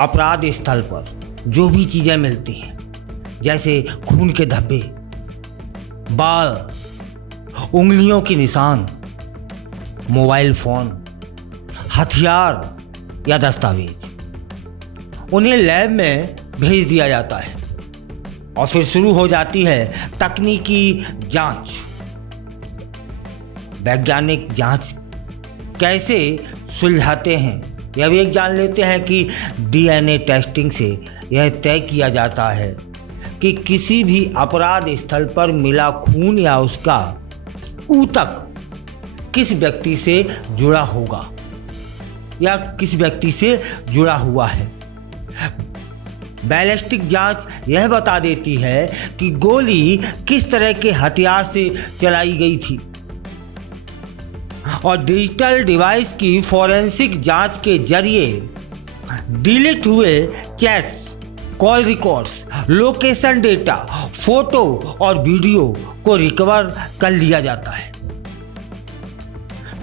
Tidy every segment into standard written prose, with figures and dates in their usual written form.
अपराध स्थल पर जो भी चीज़ें मिलती हैं, जैसे खून के धब्बे, बाल, उंगलियों के निशान, मोबाइल फोन, हथियार या दस्तावेज, उन्हें लैब में भेज दिया जाता है और फिर शुरू हो जाती है तकनीकी जांच। वैज्ञानिक जांच कैसे सुलझाते हैं यह भी एक जान लेते हैं कि डीएनए टेस्टिंग से यह तय किया जाता है कि किसी भी अपराध स्थल पर मिला खून या उसका ऊतक किस व्यक्ति से जुड़ा होगा या किस व्यक्ति से जुड़ा हुआ है। बैलिस्टिक जांच यह बता देती है कि गोली किस तरह के हथियार से चलाई गई थी और डिजिटल डिवाइस की फॉरेंसिक जांच के जरिए डिलीट हुए chats, call records, location data, photo और वीडियो को रिकवर कर लिया जाता है।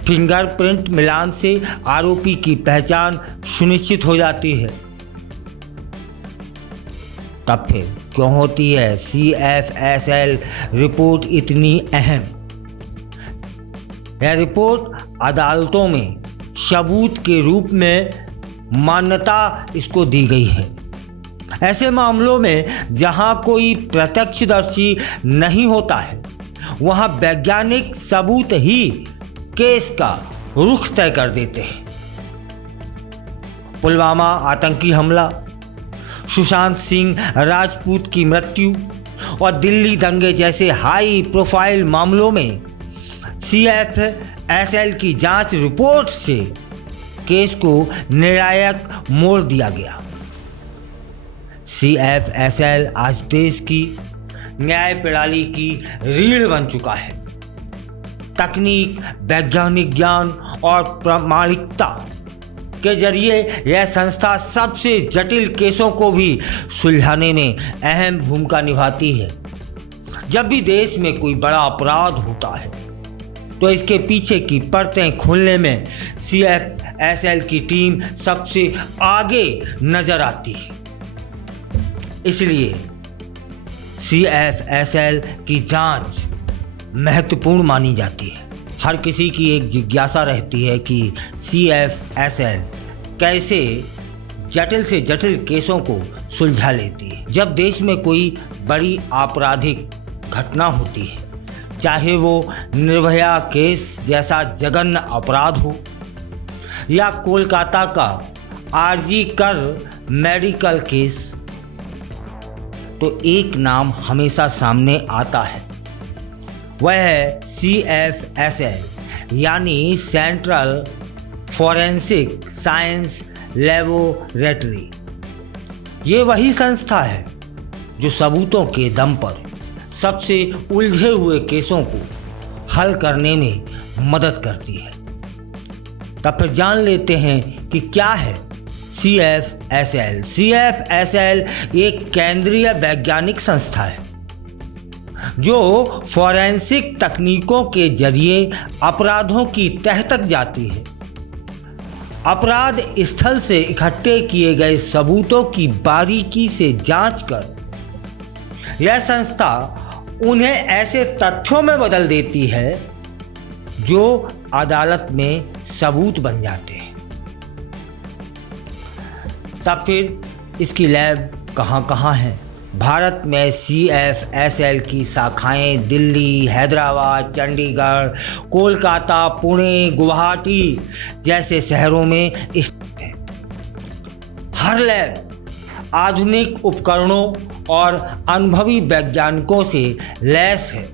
फिंगरप्रिंट मिलान से आरोपी की पहचान सुनिश्चित हो जाती है। तब फिर क्यों होती है CFSL रिपोर्ट इतनी अहम? यह रिपोर्ट अदालतों में सबूत के रूप में मान्यता इसको दी गई है। ऐसे मामलों में जहां कोई प्रत्यक्षदर्शी नहीं होता है, वहां वैज्ञानिक सबूत ही केस का रुख तय कर देते हैं। पुलवामा आतंकी हमला, सुशांत सिंह राजपूत की मृत्यु और दिल्ली दंगे जैसे हाई प्रोफाइल मामलों में CFSL की जांच रिपोर्ट से केस को निर्णायक मोड़ दिया गया। CFSL आज देश की न्याय प्रणाली की रीढ़ बन चुका है। तकनीक, वैज्ञानिक ज्ञान और प्रामाणिकता के जरिए यह संस्था सबसे जटिल केसों को भी सुलझाने में अहम भूमिका निभाती है। जब भी देश में कोई बड़ा अपराध होता है तो इसके पीछे की परतें खोलने में CFSL की टीम सबसे आगे नजर आती है। इसलिए CFSL की जांच महत्वपूर्ण मानी जाती है। हर किसी की एक जिज्ञासा रहती है कि CFSL कैसे जटिल से जटिल केसों को सुलझा लेती है। जब देश में कोई बड़ी आपराधिक घटना होती है, चाहे वो निर्भया केस जैसा जघन्य अपराध हो या कोलकाता का आरजी कर मेडिकल केस, तो एक नाम हमेशा सामने आता है। वह है CFSL यानी सेंट्रल फॉरेंसिक साइंस लेबोरेटरी। ये वही संस्था है जो सबूतों के दम पर सबसे उलझे हुए केसों को हल करने में मदद करती है। तब फिर जान लेते हैं कि क्या है CFSL। CFSL एक केंद्रीय वैज्ञानिक संस्था है जो फॉरेंसिक तकनीकों के जरिए अपराधों की तह तक जाती है। अपराध स्थल से इकट्ठे किए गए सबूतों की बारीकी से जांच कर यह संस्था उन्हें ऐसे तथ्यों में बदल देती है जो अदालत में सबूत बन जाते हैं। तब फिर इसकी लैब कहाँ है? भारत में CFSL की शाखाएं दिल्ली, हैदराबाद, चंडीगढ़, कोलकाता, पुणे, गुवाहाटी जैसे शहरों में स्थित है। हर लैब आधुनिक उपकरणों और अनुभवी वैज्ञानिकों से लैस है।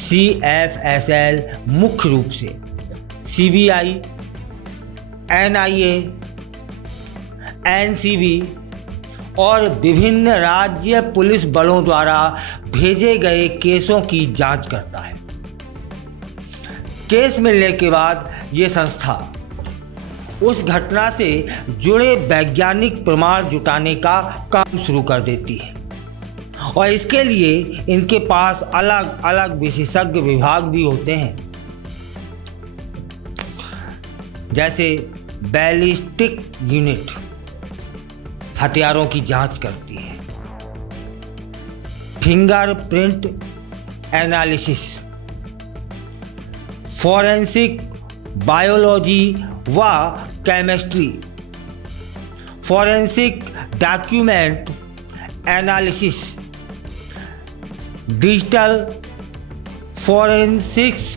CFSL मुख्य रूप से CBI, NIA, NCB और विभिन्न राज्य पुलिस बलों द्वारा भेजे गए केसों की जांच करता है। केस मिलने के बाद ये संस्था उस घटना से जुड़े वैज्ञानिक प्रमाण जुटाने का काम शुरू कर देती है और इसके लिए इनके पास अलग अलग विशेषज्ञ विभाग भी होते हैं। जैसे बैलिस्टिक यूनिट हथियारों की जांच करती है। फिंगरप्रिंट एनालिसिस, फॉरेंसिक बायोलॉजी व chemistry, forensic document analysis, digital forensics